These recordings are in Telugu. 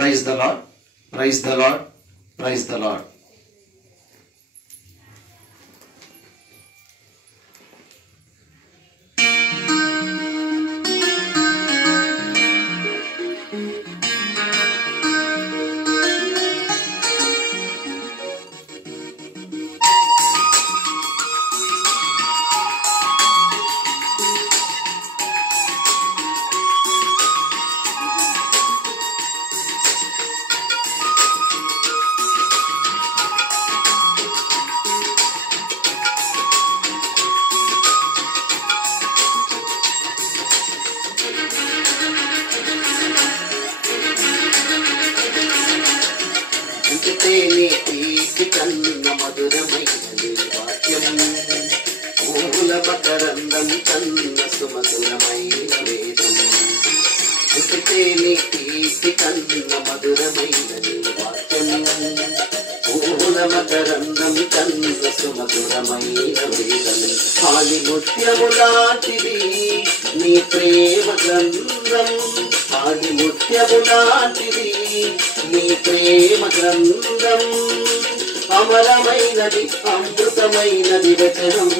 Praise the Lord, praise the Lord, praise the Lord. ఆదిముత్యములాంటిది నీ ప్రేమ గ్రంథం, ఆదిముత్యములాంటిది నీ ప్రేమ గ్రంథం, అమరమైనది అమృతమైనది వచనం,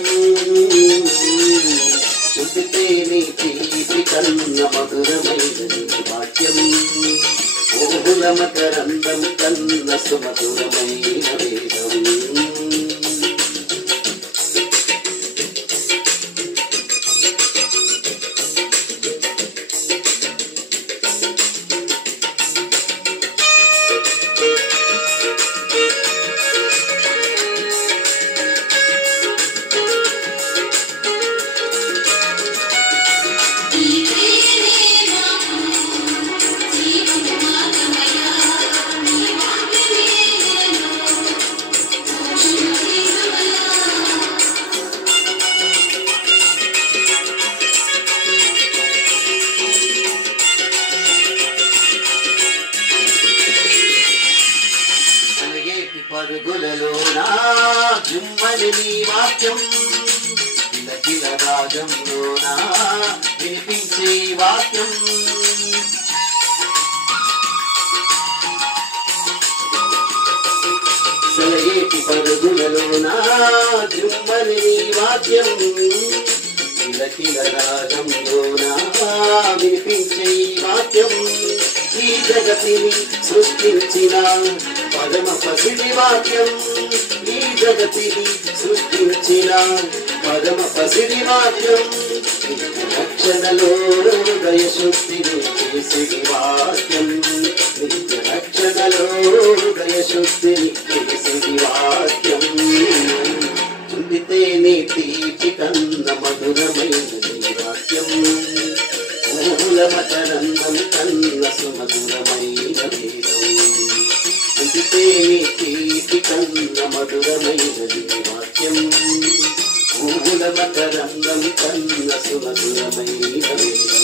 చూపితే నీ తీపి కన్న మధురమైనది వాక్యం, ఓహుల మకరందం కన్న సుమధురమైన వేదం. పరుగులలోనా జుమ్మని నీ వాక్యం, కిలకిల రాగంలోనా వినిపించే వాక్యం, సలయేటి పరుగులలోనా జుమ్మని నీ వాక్యం, కిలకిల రాగంలోనా వినిపించే వాక్యం, ఈ జగతిని సృష్టించిన పరమ పసిడి వాక్యం, ఈ జగతిని సృష్టించిన పరమ పసిడి వాక్యం, రక్షణలో హృదయ శుద్ధిని చేసేది వాక్యం, నిత్య రక్షణలో హృదయ శుద్ధిని చేసేది వాక్యం, చుండితే నీ తీపి కన్న మధురమైనది వాక్యం, మూల మకరందం కన్న సుమధురమైన వేదం, చుండితే నీ తీపి కన్న మధురమైనది వాక్యం, మూల మకరందం కన్న సుమధురమైన వేదం.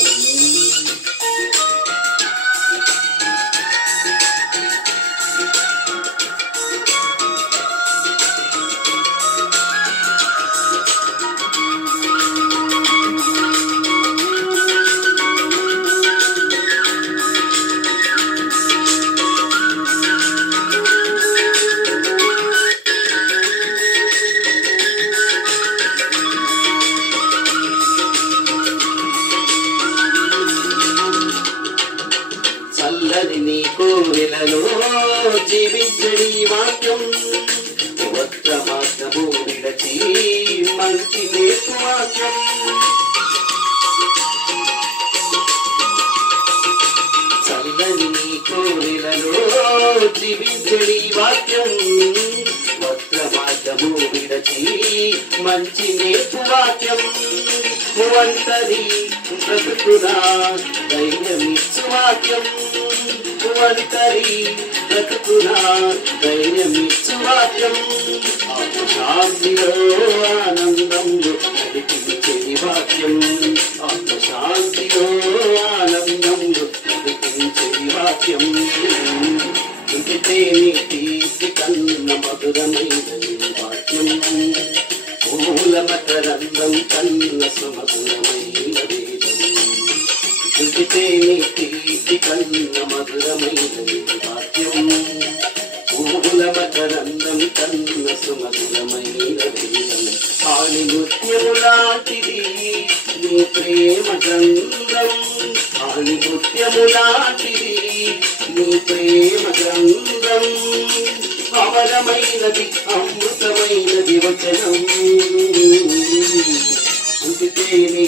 చల్లని నీ కోవెలలో జీవించడి వాక్యం, వక్ర మార్గము విడచి మంచి నేర్పు వాక్యం, చల్లని నీ కోవెలలో జీవించడి వాక్యం, వక్ర మార్గము విడచి మంచి నేర్పు వాక్యం, ఒంటరి బ్రతుకునా ధైర్యమిచ్చు వాక్యం, ఒంటరి బ్రతుకునా ధైర్యమిచ్చు వాక్యం, ఆత్మశాంతిలో ఆనందంలో నడిపించేది వాక్యం, ఆత్మశాంతిలో ఆనందంలో నడిపించేది వాక్యం, ఇంటితే నీ తీపి కన్న మధురమైనది వాక్యం, మూల మకరందం కన్న సుమధురమైన వేదం, చుండితే నీ తీపి కన్న మధురమైనది గ్రంథం ఆని కృత్యము లాంటిది నీ ప్రేమ గ్రంథం అమరమైనది అమృతమైనది వచనం అందుకే నీ